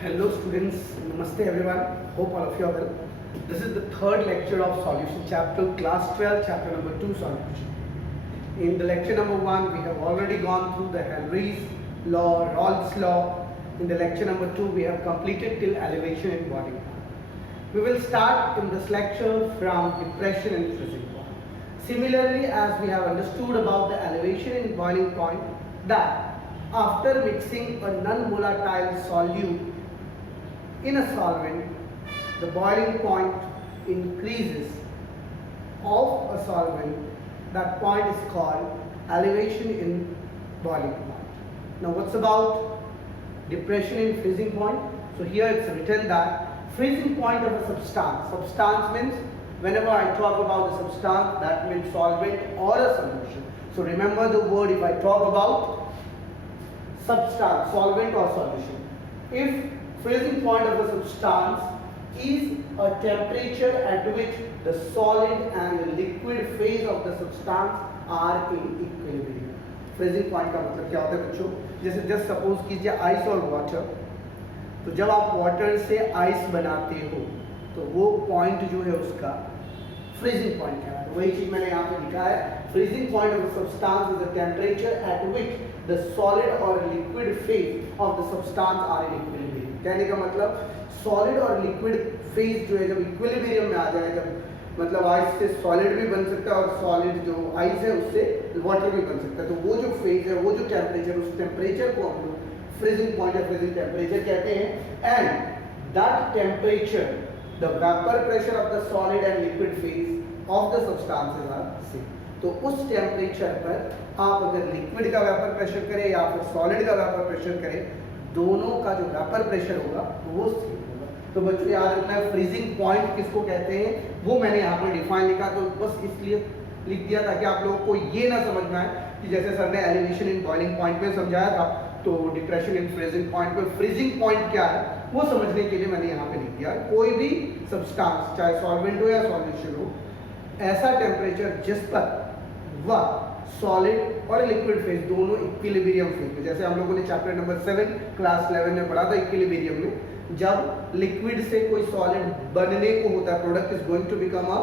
Hello students, Namaste everyone. Hope all of you are well. This is the third lecture of solution chapter, class 12, chapter number 2 solution. In the lecture number 1, we have already gone through the Henry's law, Rawls law. In the lecture number 2, we have completed till elevation and boiling point. We will start in this lecture from depression and freezing point. Similarly, as we have understood about the elevation and boiling point, that after mixing a non-volatile solute in a solvent, the boiling point increases of a solvent. That point is called elevation in boiling point. Now what's about depression in freezing point? So here it's written that freezing point of a substance. Substance means whenever I talk about the substance, that means solvent or a solution. So remember the word if I talk about substance, solvent or solution. If freezing point of a substance is a temperature at which the solid and the liquid phase of the substance are in equilibrium. Freezing point का मतलब क्या होता है बच्चों? जैसे just suppose कीजिए ice और water, तो जब आप वाटर से आइस बनाते हो तो वो पॉइंट जो है उसका फ्रीजिंग पॉइंट कहलाता है. वही चीज मैंने यहाँ पे लिखा है. Freezing point of the substance is the temperature at which the solid और liquid phase of the substance are in equilibrium. कहने का मतलब सॉलिड और लिक्विड फेज जो है जब इक्विलिब्रियम में आ जाए, जब मतलब आइस से सॉलिड भी बन सकता है और सॉलिड जो आइस है उससे वाटर भी बन सकता है, तो वो जो फेज है, वो जो टेम्परेचर, उस टेम्परेचर को हम लोग फ्रीजिंग पॉइंट या फ्रीजिंग टेम्परेचर कहते हैं. And that temperature, the vapour pressure of the solid and liquid phase of the substances are same. तो उस टेम्परेचर पर आप अगर लिक्विड का वेपर प्रेशर करें या फिर सॉलिड का वेपर प्रेशर करें, दोनों का जो वेपर प्रेशर होगा वो सेम होगा. तो बच्चों याद रखना है फ्रीजिंग पॉइंट किसको कहते हैं, वो मैंने यहाँ पर डिफाइन लिखा, तो बस इसलिए लिख दिया ताकि आप लोगों को ये ना समझना है कि जैसे सर ने एलिवेशन इन बॉइलिंग पॉइंट में समझाया था, तो डिप्रेशन इन फ्रीजिंग पॉइंट पे फ्रीजिंग पॉइंट क्या है वो समझने के लिए मैंने यहाँ पे लिख दिया. कोई भी सब्सटेंस चाहे सॉल्वेंट हो या सॉल्यूशन हो, ऐसा टेम्परेचर जिस पर वह सॉलिड और लिक्विड फेज दोनों इक्विलिब्रियम फेज में, जैसे हम लोगों ने चैप्टर नंबर 7 क्लास 11 में पढ़ा था इक्विलिब्रियम में, जब लिक्विड से कोई सॉलिड बनने को होता है, product is going to become a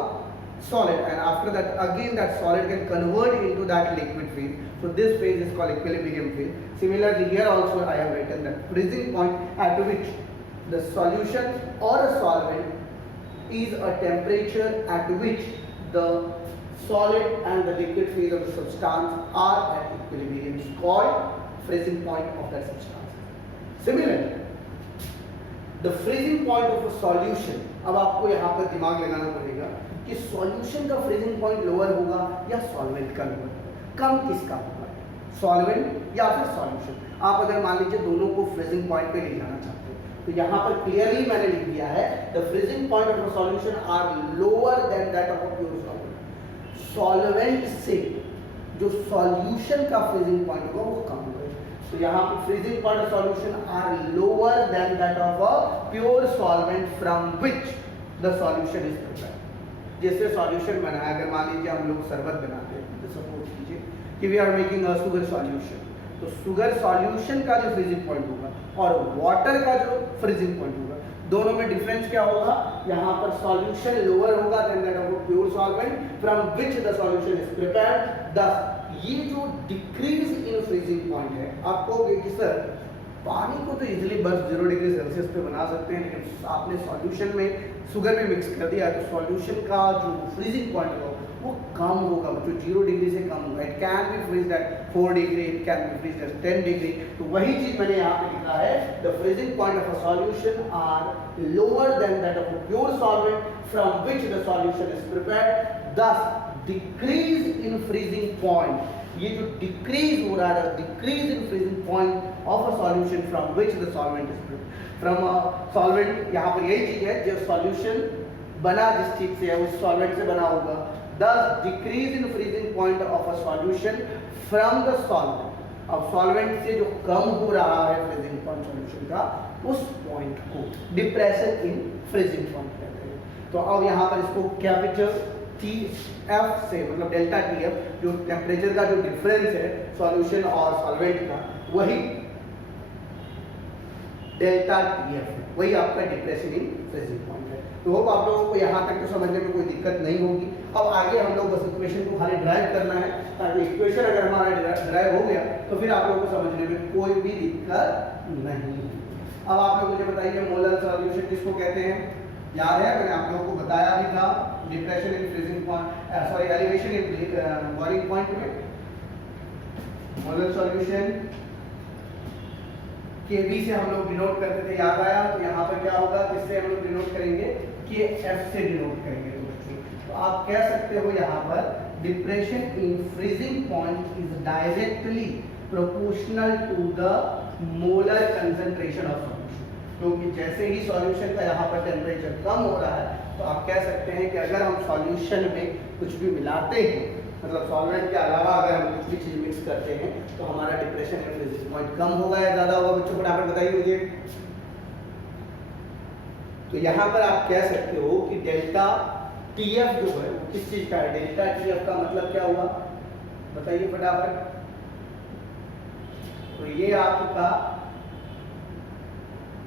solid, and after that again that solid can convert into that liquid phase. So this phase is called equilibrium phase. Similarly here also I have written that freezing point at which the solution or a solvent is a temperature at which the solid and the liquid phase of the substance are at equilibrium is called freezing point of that substance. Similarly the freezing point of a solution, अब आपको यहाँ पर दिमाग लगाना पड़ेगा कि solution का freezing point lower होगा या सॉल्वेंट का लोअर, कम किसका होगा, सॉल्वेंट या फिर सॉल्यूशन. आप अगर मान लीजिए दोनों को फ्रीजिंग पॉइंट पे ले जाना चाहते हो, तो यहाँ पर क्लियरली मैंने लिख दिया है the freezing point of a solution are lower than that of a pure solvent. Solvent से जो सॉल्यूशन का फ्रीजिंग पॉइंट होगा वो कम होगा. तो यहाँ पर freezing point of solution are lower than that of a pure solvent from which the solution is prepared. जैसे सॉल्यूशन बनाया, अगर मान लीजिए हम लोग शरबत बनाते हैं, तो सपोज कीजिए कि we are making a sugar solution, तो शुगर सॉल्यूशन का जो फ्रीजिंग पॉइंट होगा और वाटर का जो फ्रीजिंग पॉइंट होगा, दोनों में डिफरेंस क्या होगा, यहाँ पर सॉल्यूशन लोअर होगा than that of pure solvent from which the solution is prepared. Thus ये जो डिक्रीज इन फ्रीजिंग पॉइंट है, आप कहोगे कि सर पानी को तो इजीली बस 0 डिग्री सेल्सियस पे बना सकते हैं, लेकिन आपने सॉल्यूशन में शुगर में मिक्स कर दिया तो सॉल्यूशन का जो फ्रीजिंग पॉइंट होगा वो कम होगा, जो 0 डिग्री से कम होगा. It can be freezed at 4 degree, it can be freezed at 10 degree. तो वही चीज मैंने यहाँ पे लिखा है, the freezing point of a solution are lower than that of a pure solvent from which the solution is prepared. Thus decrease in freezing point, ये जो डिक्रीज हो रहा है, decrease in freezing point of a solution from which the solvent is prepared. From solvent, यहाँ पर यही चीज है, जो सॉल्यूशन बना जिस चीज से है उस सॉल्वेंट से बना होगा. दस decrease in freezing point of a solution from the solvent. अब सॉल्वेंट से जो कम हो रहा है फ्रीजिंग पॉइंट सॉल्यूशन का, उस पॉइंट को डिप्रेशन इन फ्रीजिंग पॉइंट कहते हैं. तो अब यहाँ पर इसको कैपिटल टी एफ से, मतलब डेल्टा टी एफ, जो टेम्परेचर का जो डिफरेंस है सॉल्यूशन और सॉल्वेंट का, वही डेल्टा TF, वही आपका डिप्रेशन इन फ्रीजिंग पॉइंट है। तो होप आप लोगों को यहाँ तक तो समझने में कोई दिक्कत नहीं होगी। अब आगे हम लोग बस इक्वेशन को खाली ड्राइव करना है, ताकि इक्वेशन अगर हमारा ड्राइव हो गया तो फिर आप लोगों को समझने में कोई भी दिक्कत नहीं। अब आप लोग मुझे बताइए मोलर सॉल्यूशन किसको कहते हैं? याद है मैंने आप लोगों को बताया भी था depression in freezing point, sorry elevation in boiling point में मोलर सॉल्यूशन Kb से हम लोग डिनोट करते थे, याद आया? तो यहाँ पर क्या होगा, किससे हम लोग डिनोट करेंगे? Kf से डिनोट करेंगे दोस्तों। तो आप कह सकते हो यहाँ पर depression in freezing point is directly proportional to the molar concentration of solution. क्योंकि जैसे ही सॉल्यूशन का यहाँ पर टेम्परेचर कम हो रहा है तो आप कह सकते हैं कि अगर हम सॉल्यूशन में कुछ भी मिलाते हैं, मतलब सॉल्वेंट के अलावा अगर हम कुछ भी चीज मिक्स करते हैं तो हमारा डिप्रेशन इन फ्रीजिंग पॉइंट कम होगा या ज्यादा होगा? बच्चों फटाफट बताइए मुझे। तो यहाँ पर आप कह सकते हो कि डेल्टा TF जो है वो किस चीज का है? डेल्टा TF का मतलब क्या हुआ बताइए फटाफट। तो ये आपका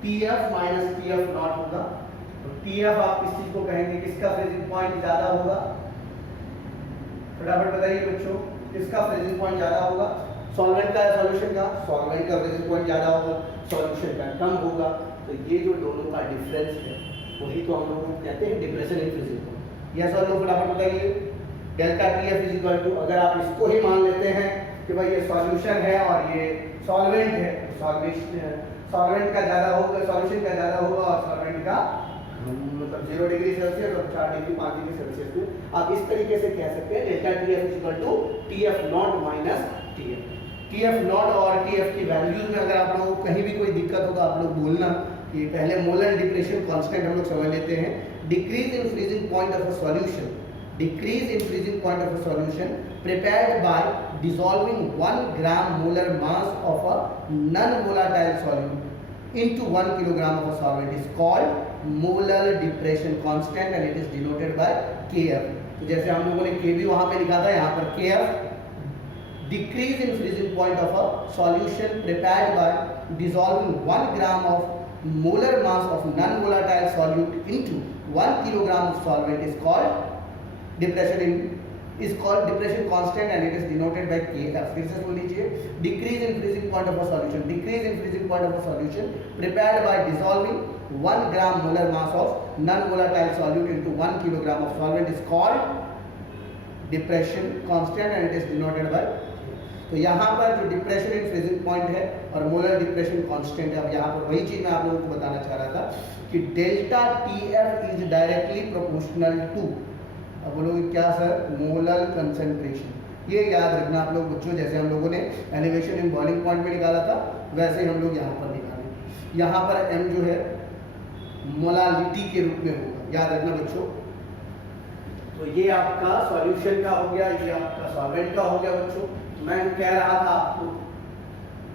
TF माइनस TF नॉट होगा। तो TF आप किस चीज को कहेंगे? किसका फ्रीजिंग पॉइंट ज्यादा होगा? फटाफट बताइए बच्चों, किसका फ्रीजिंग पॉइंट ज्यादा होगा? सॉल्वेंट का या सॉल्यूशन का? सॉल्वेंट का फ्रीजिंग पॉइंट ज्यादा होगा, सॉल्यूशन का कम होगा। तो ये जो दोनों का डिफरेंस है वही तो हम लोग कहते हैं depression in freezing point. Yes और नो फटाफट बताइए। Delta TF is equal to, अगर आप इसको ही मान लेते हैं कि भाई ये सॉल्यूशन है और ये सॉल्वेंट है, सॉल्वेंट का ज्यादा होगा, सॉल्यूशन का ज्यादा होगा और सॉल्वेंट का मतलब 0 डिग्री सेल्सियस और 4 डिग्री 5 डिग्री सेल्सियस में आप इस तरीके से कह सकते हैं delta TF is equal to TF naught minus TF। TF naught और TF की वैल्यूज में अगर आप लोगों को कहीं भी कोई दिक्कत हो तो आप लोग बोलना कि पहले मोलर डिप्रेशन कांस्टेंट हम लोग समझ लेते हैं। Decrease in freezing point of a solution, decrease in freezing point of a solution prepared by dissolving 1 gram molar mass of a non-volatile solute into 1 kilogram of a solvent is called molar depression constant and it is denoted by Kf। तो जैसे हम लोगों ने Kb वहां पे लिखा था, यहाँ पर Kf decrease in freezing point of a solution prepared by dissolving 1 gram of molar mass of non-volatile solute into 1 kilogram of solvent is called depression constant and it is denoted by Kf। फिर से सुन लीजिए, decrease in freezing point of a solution, decrease in freezing point of a solution prepared by dissolving 1 gram molar mass of non-volatile solute into 1 kilogram of solvent is called depression constant and it is denoted by। तो यहाँ पर जो depression in freezing point है और molar depression constant है, अब यहाँ पर वही चीज मैं आप लोगों को बताना चाह रहा था कि delta TF is directly proportional to, अब बोलोगे क्या सर? Molar concentration. ये याद रखना आप लोग बच्चों, जैसे हम लोगों ने एलिवेशन इन बॉइलिंग पॉइंट में निकाला था वैसे ही हम लोग यहाँ पर निकालेंगे। यहाँ पर M जो है मोलालिटी के रूप में होगा, याद रखना बच्चों। तो ये आपका सॉल्यूशन का हो गया, ये आपका सॉल्वेंट का हो गया बच्चों। मैं कह रहा था आपको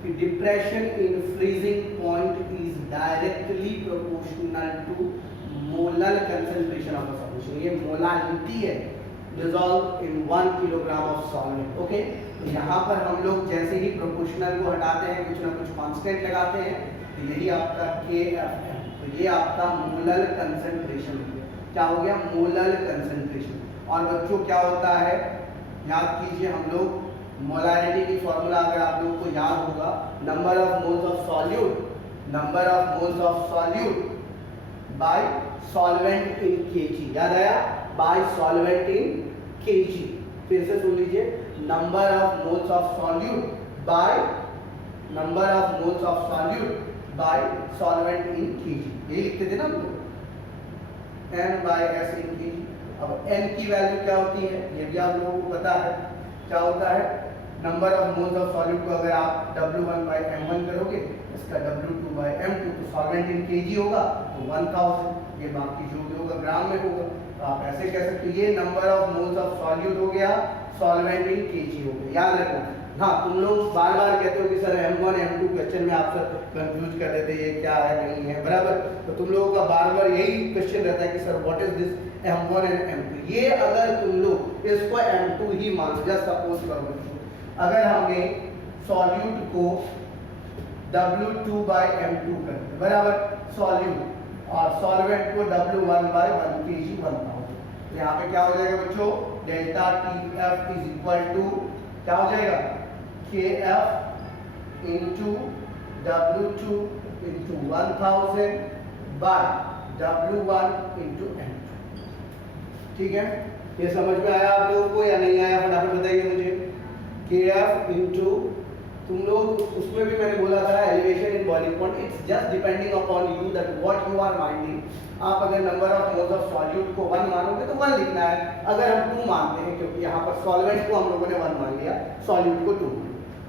कि depression in freezing point is directly proportional to molar concentration of the solution. ये मोलालिटी है dissolve in 1 kilogram of solvent. Okay, तो यहाँ पर हम लोग जैसे ही प्रोपोर्शनल को हटाते हैं कुछ ना कुछ कांस्टेंट लगाते हैं, तो यही आपका Kf है। तो ये आपका मोलर कंसंट्रेशन हो गया। क्या हो गया? Molar concentration. और बच्चों क्या होता है, याद कीजिए, हम लोग मोलारिटी की फॉर्मूला अगर आप लोगों को याद होगा, number of moles of solute, number of moles of solute bye solvent in Kg। याद आया? Bye solvent in Kg। फिर से सुन लीजिए, number of moles of solute by number of moles of solute bye solvent in Kg। यही लिखते थे ना हम लोग, N/S इन Kg। अब N की वैल्यू क्या होती है ये भी आप लोगों को पता है, क्या होता है? Number of moles of solute को अगर आप W1/M1 करोगे, इसका W2/M2, तो सॉल्वेंट इन Kg होगा तो 1000, ये बाकी जो भी होगा ग्राम में होगा। तो आप ऐसे कह सकते हो ये number of moles of solute हो गया, सॉल्वेंट इन Kg हो गया। याद रखना। हाँ, तुम लोग बार बार कहते हो कि सर M1 M2 क्वेश्चन में आप सब कंफ्यूज कर देते ये क्या है नहीं है, बराबर। तो तुम लोगों का बार बार यही क्वेश्चन रहता है कि sir what is this M1 and M2। ये अगर तुम लोग इसको M2 ही मान, जस्ट सपोज करो अगर हमने सॉल्यूट को W2 by M2 करते हैं, बराबर सॉल्यूट और सॉल्वेंट को W1 by 1 kg 1000। तो यहाँ पे क्या हो जाएगा बच्चों, delta TF is equal to क्या हो जाएगा, KF into W2 into 1000 by W1 into M2। ठीक है, ये समझ में आया आप लोगों को या नहीं आया, फटाफट बताइए मुझे। KF इंटू, तुम लोग उसमें भी मैंने बोला था elevation in boiling point, it's just depending upon you that what you are minding. आप अगर number of moles of solute को 1 मानोगे तो 1 लिखना है, अगर हम 2 मानते हैं क्योंकि यहाँ पर सॉल्वेंट को हम लोगों ने 1 मान लिया, सॉल्यूट को 2,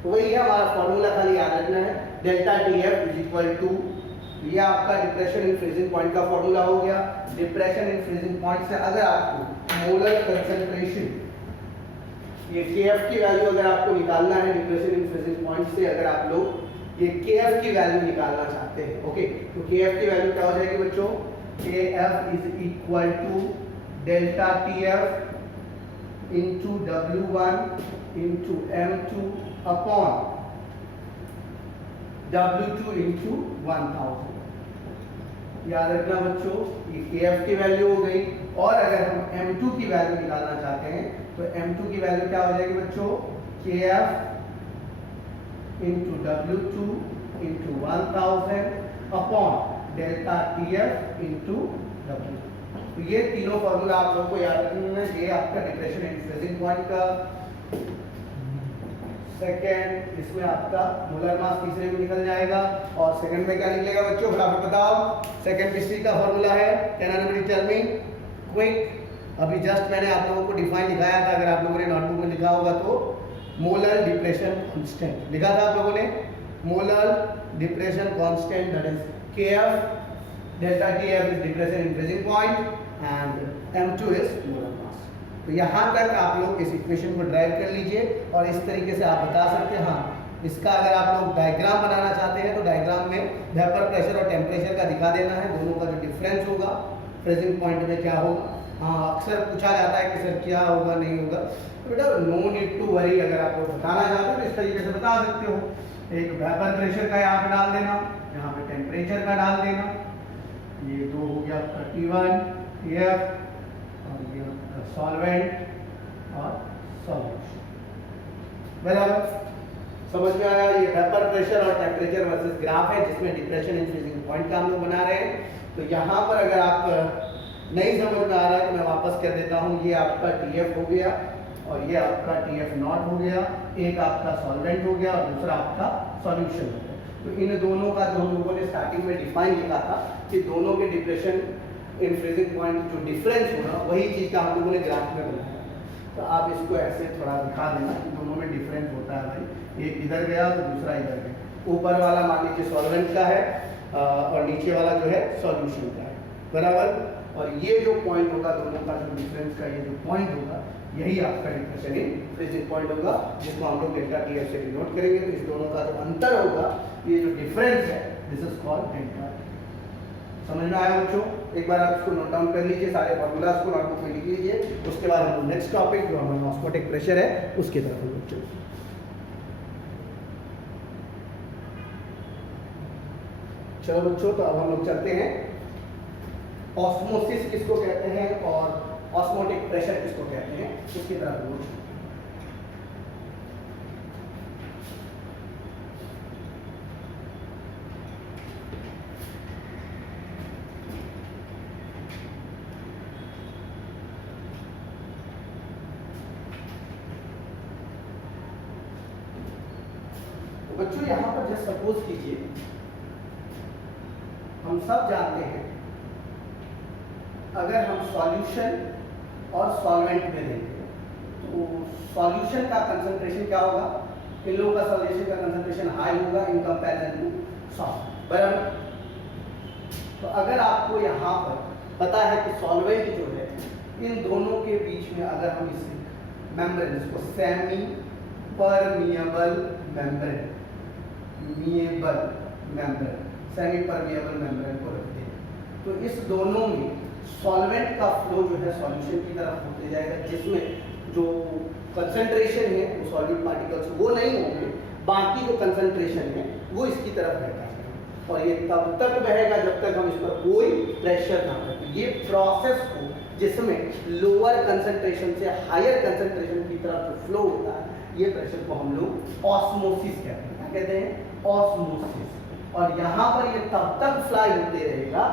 तो वही है हमारा फॉर्मूला, खाली याद रखना है delta TF is equal to, ये आपका डिप्रेशन इन फ्रीजिंग पॉइंट का फॉर्मूला हो गया। डिप्रेशन इन फ्रीजिंग पॉइंट से अगर आपको मोलर कंसंट्रेशन, ये KF की वैल्यू अगर आपको निकालना है डिप्रेशन इन फ्रीजिंग पॉइंट से, अगर आप लोग ये KF की वैल्यू निकालना चाहते हैं, ओके, तो KF की वैल्यू क्या हो जाएगी बच्चों, KF is equal to delta TF into W1 into M2 upon W2 into 1000। याद रखना बच्चों, ये KF की वैल्यू हो गई, और अगर हम M2 की वैल्यू निकालना चाहते हैं तो M2 की वैल्यू क्या हो जाएगी बच्चों, KF into W2 into 1000 upon delta TF into W। तो ये तीनों फॉर्मूला आप लोगों को याद रखना है। ये आपका डिप्रेशन इन फ्रीजिंग पॉइंट का सेकेंड, इसमें आपका मोलर मास तीसरे में निकल जाएगा, और सेकंड में क्या निकलेगा बच्चों, फटाफट बताओ। सेकंड किसकी का फॉर्मूला है, can anybody tell me quick. अभी जस्ट मैंने आप लोगों को डिफाइन दिखाया था, अगर आप लोगों ने नोटबुक में लिखा होगा तो मोलर डिप्रेशन कांस्टेंट लिखा था आप लोगों ने, molar depression constant that is KF, delta TF is depression in freezing point and M2 is molar mass. तो यहाँ तक आप लोग इस इक्वेशन को ड्राइव कर लीजिए, और इस तरीके से आप बता सकते हैं। हाँ, इसका अगर आप लोग डायग्राम बनाना चाहते हैं तो डायग्राम में वेपर प्रेशर और टेम्परेचर का दिखा देना है, दोनों का जो डिफरेंस होगा फ्रीजिंग पॉइंट में क्या होगा। हाँ, अक्सर पूछा जाता है कि सर क्या होगा नहीं होगा, तो बेटा नो नीड टू वरी, अगर आप लोग बताना चाहते हो तो इस तरीके से बता सकते हो। एक वेपर प्रेशर का यहाँ पे डाल देना, यहाँ पे टेम्परेचर का डाल देना, ये 2 हो गया आपका T1 TF, और ये आपका सॉल्वेंट और सॉल्यूशन, बराबर समझ में आया। ये वेपर प्रेशर और टेम्परेचर वर्सेस ग्राफ है जिसमें डिप्रेशन इन फ्रीजिंग पॉइंट का हम लोग बना रहे हैं। तो यहाँ पर अगर आप नहीं समझ में आ रहा है तो मैं वापस कर देता हूँ, ये आपका TF हो गया और ये आपका TF नॉट हो गया, एक आपका सॉल्वेंट हो गया और दूसरा आपका सॉल्यूशन हो गया। तो इन दोनों का जो हम लोगों ने स्टार्टिंग में डिफाइन लिखा था कि दोनों के डिप्रेशन इन फ्रीजिंग पॉइंट जो डिफरेंस होगा वही चीज़ का हम लोगों ने ग्राफ में बनाया। तो आप इसको ऐसे थोड़ा दिखा देना कि दोनों में डिफरेंस होता है भाई, एक इधर गया तो दूसरा इधर गया। ऊपर वाला मान लीजिए सॉल्वेंट का है और नीचे वाला जो है सॉल्यूशन का है, बराबर। और ये जो पॉइंट होगा दोनों का जो डिफरेंस का ये जो पॉइंट होगा यही आपका डिप्रेशन इन फ्रीजिंग पॉइंट होगा, जिसको हम लोग डेल्टा TF से डिनोट करेंगे। तो इस दोनों का जो अंतर होगा, ये जो डिफरेंस है, दिस इज कॉल्ड डेल्टा। समझ में आया बच्चों? एक बार आप इसको नोट डाउन कर लीजिए, सारे फॉर्मूलाज को नोटबुक में लिख लीजिए। उसके बाद हम नेक्स्ट टॉपिक जो हमारा ऑस्मोटिक प्रेशर है उसकी तरफ हम लोग चलेंगे। चलो बच्चों, तो अब हम लोग चलते हैं ऑस्मोसिस किसको कहते हैं और ऑस्मोटिक प्रेशर किसको कहते हैं, इसकी तरफ हम लोग। तो बच्चों यहाँ पर जस्ट सपोज कीजिए, हम सब जानते हैं अगर हम सॉल्यूशन और सॉल्वेंट में देखें तो सॉल्यूशन का कंसंट्रेशन क्या होगा, इन लोगों का सॉल्यूशन का कंसंट्रेशन हाई होगा इन कंपैरिजन टू सॉल्वेंट, बराबर। तो अगर आपको यहाँ पर पता है कि सॉल्वेंट जो है इन दोनों के बीच में अगर हम इस मेम्ब्रेन, इसको semi permeable membrane, semi permeable membrane को रखते हैं, तो इस दोनों में सॉल्वेंट का फ्लो जो है सॉल्यूशन की तरफ होते जाएगा, जिसमें जो कंसंट्रेशन है वो सॉल्यूट पार्टिकल्स वो नहीं होंगे, बाकी जो कंसंट्रेशन है वो इसकी तरफ बहता है, और ये तब तक बहेगा जब तक हम इस पर कोई प्रेशर ना करें। ये प्रोसेस को जिसमें लोअर कंसंट्रेशन से हायर कंसंट्रेशन की तरफ जो फ्लो होता है, ये प्रेशर को हम लोग ऑस्मोसिस कहते हैं। क्या कहते हैं? ऑस्मोसिस। और यहाँ पर ये तब तक फ्लाई होते रहेगा,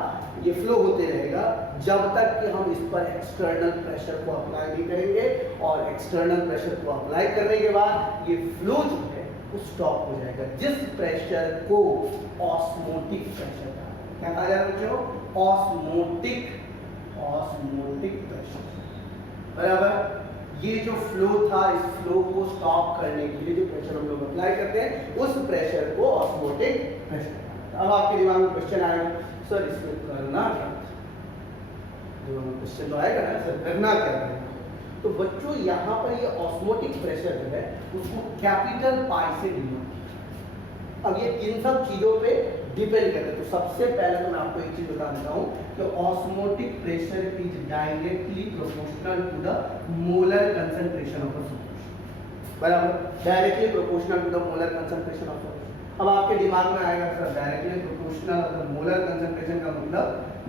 ये फ्लो होते रहेगा जब तक कि हम इस पर एक्सटर्नल प्रेशर को अप्लाई नहीं करेंगे, और एक्सटर्नल प्रेशर को अप्लाई करने के बाद ये फ्लो जो है वो स्टॉप हो जाएगा, जिस प्रेशर को ऑस्मोटिक प्रेशर कहा जाता है। क्या कहा जाता है बच्चों? Osmotic pressure. बराबर। ये जो फ्लो था, इस फ्लो को स्टॉप करने के लिए जो प्रेशर हम लोग अप्लाई करते हैं, उस प्रेशर को ऑस्मोटिक प्रेशर। अब आपके दिमाग में क्वेश्चन आएगा, सर इसमें करना क्या? क्वेश्चन तो आएगा ना, सर करना क्या है? तो बच्चों यहाँ पर ये ऑस्मोटिक प्रेशर जो है उसको कैपिटल पाई से डिनोट किया। अब ये इन सब चीजों पे डिपेंड करता है। तो सबसे पहले तो मैं आपको एक चीज बता देता हूँ कि osmotic pressure is directly proportional to the molar concentration of a solution. बराबर। Directly proportional to the molar concentration of solution. अब आपके दिमाग में आएगा sir directly proportional of the molar concentration का मतलब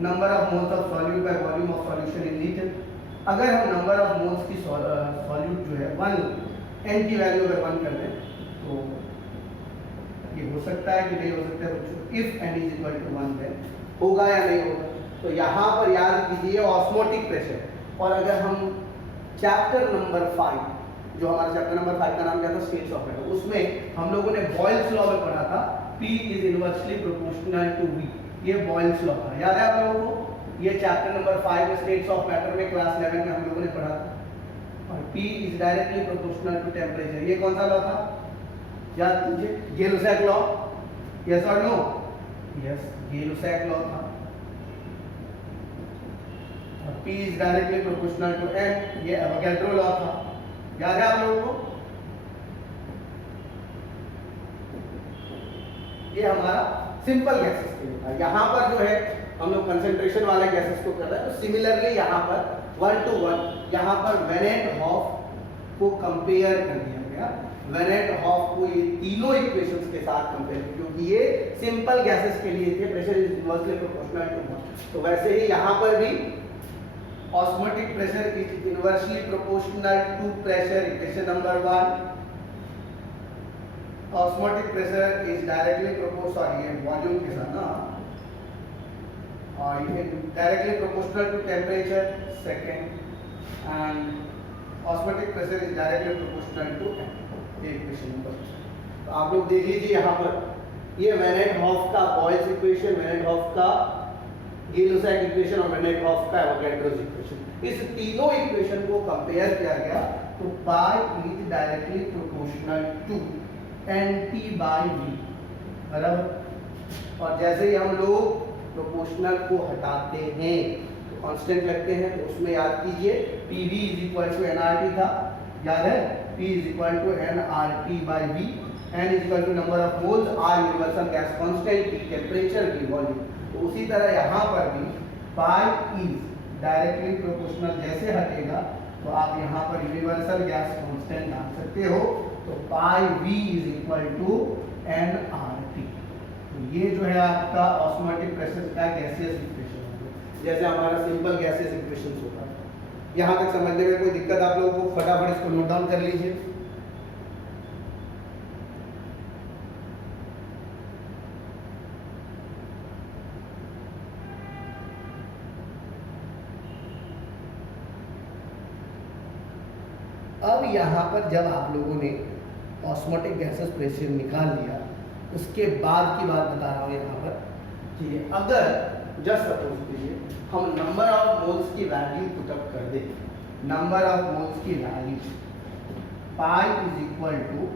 number of moles of solute by volume of solution in litre. अगर हम नंबर ऑफ मोल्स की सॉल्यूट जो है 1 n की वैल्यू अगर 1 कर दें तो ये हो सकता है कि नहीं हो सकता है बच्चों? If n is equal to 1 then होगा या नहीं होगा? तो यहाँ पर याद कीजिए ऑस्मोटिक प्रेशर। और अगर हम चैप्टर नंबर 5, जो हमारा चैप्टर नंबर 5 का नाम क्या था? स्टेट्स ऑफ मैटर, उसमें हम लोगों ने बॉयल्स लॉ में पढ़ा था P is inversely proportional to V। ये बॉयल्स लॉ था, याद है आप लोगों को? ये chapter number 5 states of matter में क्लास 11 में हम लोगों ने पढ़ा था। और P is directly proportional to temperature, ये कौन सा लॉ था? याद कीजिए, गे-लुसैक लॉ। यस और नो? यस, गे-लुसैक लॉ था। और P is directly proportional to M, ये एवोगैड्रो लॉ था। याद है आप लोगों को? ये हमारा सिंपल गैसेस के लिए था। यहाँ पर जो है हम लोग कंसंट्रेशन वाले गैसेस को कर रहे हैं, तो सिमिलरली यहाँ पर 1 to 1 यहाँ पर वेन एंड हॉफ को कंपेयर कर दिया गया। वेन एंड हॉफ को ये तीनों इक्वेशंस के साथ कंपेयर, क्योंकि ये सिंपल गैसेस के लिए थे, pressure is inversely proportional to 1। तो वैसे ही यहाँ पर भी osmotic pressure is inversely proportional to pressure, equation number 1। Osmotic pressure is directly proportional, ये वॉल्यूम के साथ ना, और ये directly proportional to temperature, second, and osmotic pressure is directly proportional to M, ये इक्वेशन नंबर। तो आप लोग देख लीजिए यहाँ पर ये वेन एंड हॉफ का Boyle's equation, van and Hoff का गे-लुसैक इक्वेशन और वेन एंड हॉफ का एवोगैड्रोस इक्वेशन, इस तीनों इक्वेशन को कंपेयर किया गया। तो pi is directly proportional to NT by V, बराबर। और जैसे ही हम लोग प्रोपोर्शनल को हटाते हैं तो कांस्टेंट लगते हैं, तो उसमें याद कीजिए PV is equal to nRT था, याद है? P is equal to nRT by V, N is equal to number of moles, R universal gas constant, T temperature, V volume. तो उसी तरह यहाँ पर भी पाई इज डायरेक्टली प्रोपोर्शनल जैसे हटेगा तो आप यहाँ पर यूनिवर्सल गैस कांस्टेंट डाल सकते हो। तो pi V is equal to nRT। तो ये जो है आपका ऑस्मोटिक प्रेशर का गैसियस इक्वेशन है, जैसे हमारा सिंपल गैसियस इक्वेशन होता है। यहाँ तक समझने में कोई दिक्कत आप लोगों को? फटाफट इसको नोट डाउन कर लीजिए। अब यहाँ पर जब आप लोगों ने ऑस्मोटिक गैसेस प्रेशर निकाल लिया, उसके बाद की बात बता रहा हूँ यहाँ पर कि अगर जस्ट सपोज कीजिए हम नंबर ऑफ मोल्स की वैल्यू पुट अप कर दें, नंबर ऑफ मोल्स की value pi is equal to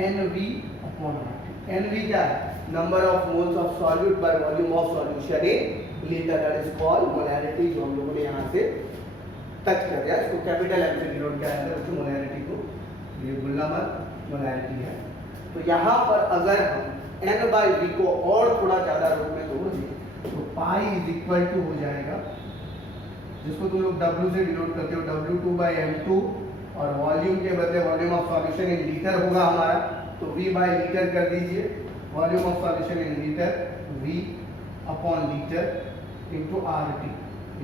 NV upon RT। NV क्या है? Number of moles of solute by volume of solution in litre, that is called molarity, जो हम लोगों ने यहाँ से टच कर दिया। इसको कैपिटल M से डिनोट किया जाता है उसको मोलैरिटी को, ये भूलना मत, मोलैरिटी है। तो यहाँ पर अगर हम N बाई V को और थोड़ा ज़्यादा रूप में तोड़ दें तो पाई इज इक्वल टू हो जाएगा, जिसको तुम लोग W से डिनोट करते हो, W2 बाई M2, और वॉल्यूम के बदले volume of solution in litre होगा हमारा, तो V बाई लीटर कर दीजिए, volume of solution in litre, V upon litre into RT।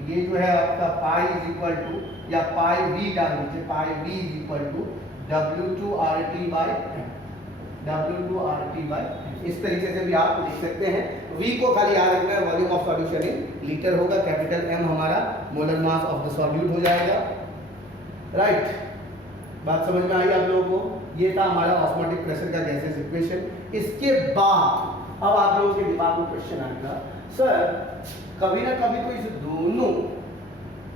ये जो है आपका पाई इज इक्वल टू, या पाई V डाल दीजिए, pi V is equal to W2RT by M, W2RT by M। इस तरीके से भी आप लिख सकते हैं। V को खाली याद रखना है, volume of solution in litre होगा, कैपिटल M हमारा molar mass of the solute हो जाएगा। राइट, बात समझ में आई आप लोगों को? ये था हमारा ऑस्मोटिक प्रेशर का गैसेस इक्वेशन। इसके बाद अब आप लोगों के दिमाग में क्वेश्चन आएगा, सर कभी ना कभी तो इस दोनों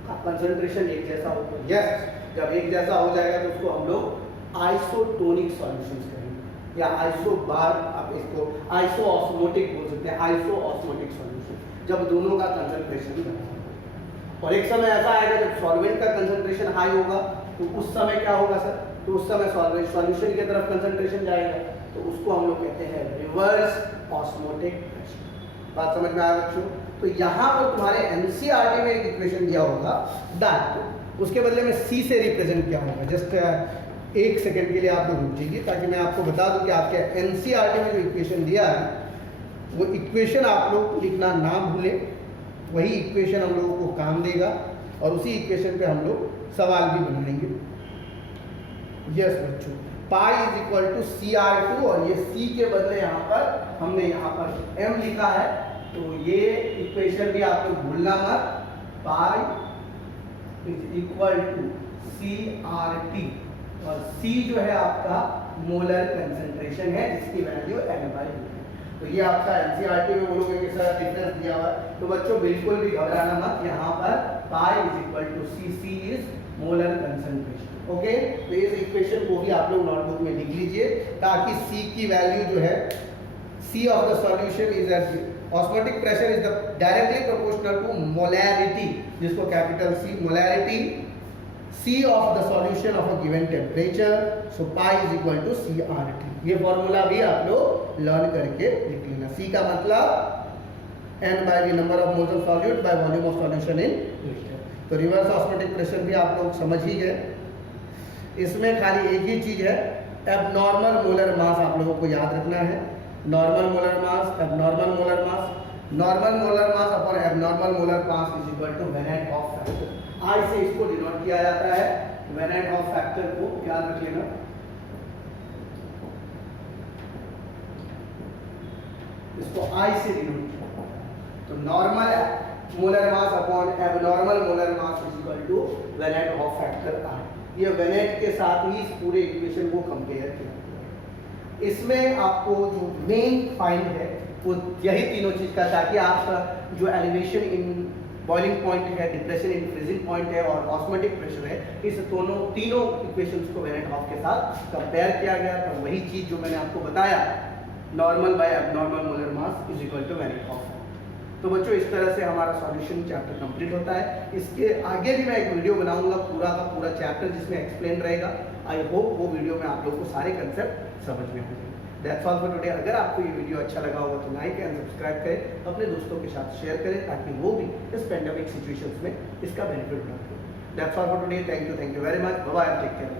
का कंसंट्रेशन एक जैसा होगा। यस, जब एक जैसा हो जाएगा तो उसको हम लोग आइसोटोनिक सॉल्यूशंस करेंगे, या आइसो बार, आप इसको आइसो ऑस्मोटिक बोल सकते हैं, आइसो ऑस्मोटिक सॉल्यूशन, जब दोनों का कंसंट्रेशन बना होगा। और एक समय ऐसा आएगा जब सॉल्वेंट का कंसंट्रेशन हाई होगा, तो उस समय क्या होगा सर? तो उस समय सॉल्यूशन की तरफ कंसंट्रेशन जाएगा, तो उसको हम लोग कहते हैं रिवर्स ऑस्मोटिक प्रेशर। बात समझ में आया बच्चों? तो यहाँ पर तुम्हारे एनसीईआरटी में एक इक्वेशन दिया होगा, दैट उसके बदले में सी से रिप्रेजेंट किया होगा। जस्ट एक सेकंड के लिए आप लोग रुक जाइए, ताकि मैं आपको बता दूं कि आपके एनसीईआरटी में जो इक्वेशन दिया है, वो इक्वेशन आप लोग लिखना ना भूलें। वही इक्वेशन हम लोगों को काम देगा, और उसी इक्वेशन पे हम लोग सवाल भी बनाएंगे। यस बच्चों, पाई इज इक्वल टू CR2, और ये C के बदले यहाँ पर हमने यहाँ पर M लिखा है, तो ये इक्वेशन भी आप लोग भूलना मत। Pi is equal to CRT, और C जो है आपका मोलर कंसंट्रेशन है, जिसकी वैल्यू N/U है। तो ये आपका एनसीईआरटी में बोलोगे कि सर डिफरेंस दिया हुआ है, तो बच्चों बिल्कुल भी घबराना मत। यहाँ पर pi is equal to C is molar concentration. Okay, तो इस इक्वेशन को भी आप लोग नोटबुक में लिख लीजिए, ताकि C की वैल्यू जो है, C of the solution is at osmotic pressure is the directly proportional to molarity, जिसको capital C, molarity C of the solution of a given temperature, so pi is equal to CRT। ये formula भी आप लोग learn करके लिख लेना। C का मतलब N by the number of moles of solute by volume of solution in litre. तो रिवर्स ऑस्मोटिक प्रेशर भी आप लोग समझ ही गए। इसमें खाली एक ही चीज है, एबनॉर्मल मोलर मास आप लोगों को याद रखना है। Normal molar mass, abnormal molar mass, normal molar mass upon abnormal molar mass is equal to van't Hoff factor. I से इसको डिनोट किया जाता है, वेनेट हॉफ फैक्टर को याद रख लेना। इसको आई से डिनोट किया, तो normal molar mass upon abnormal molar mass is equal to van't Hoff factor i. ये वेनेट के साथ ही इस पूरे इक्वेशन को कंपेयर किया। इसमें आपको जो मेन फाइंड है वो यही तीनों चीज का, ताकि आपका जो एलिवेशन इन बॉइलिंग पॉइंट है, डिप्रेशन इन फ्रीजिंग पॉइंट है, और ऑस्मोटिक प्रेशर है, इस तीनों इक्वेशंस को वेनेट हॉफ के साथ कंपेयर किया गया। तो वही चीज जो मैंने आपको बताया, normal by abnormal molar mass is equal to van't Hoff. तो बच्चों इस तरह से हमारा सॉल्यूशन चैप्टर कंप्लीट होता है। इसके आगे भी मैं एक वीडियो बनाऊंगा पूरा का पूरा चैप्टर, जिसमें एक्सप्लेन रहेगा। आई होप वो वीडियो में आप लोगों को सारे कंसेप्ट समझ में आ जाए। That's all for today. अगर आपको ये वीडियो अच्छा लगा होगा तो लाइक एंड सब्सक्राइब करें, अपने दोस्तों के साथ शेयर करें, ताकि वो भी इस पेंडेमिक सिचुएशंस में इसका बेनिफिट उठा सकें। That's all for today. Thank you very much. Bye bye, take care.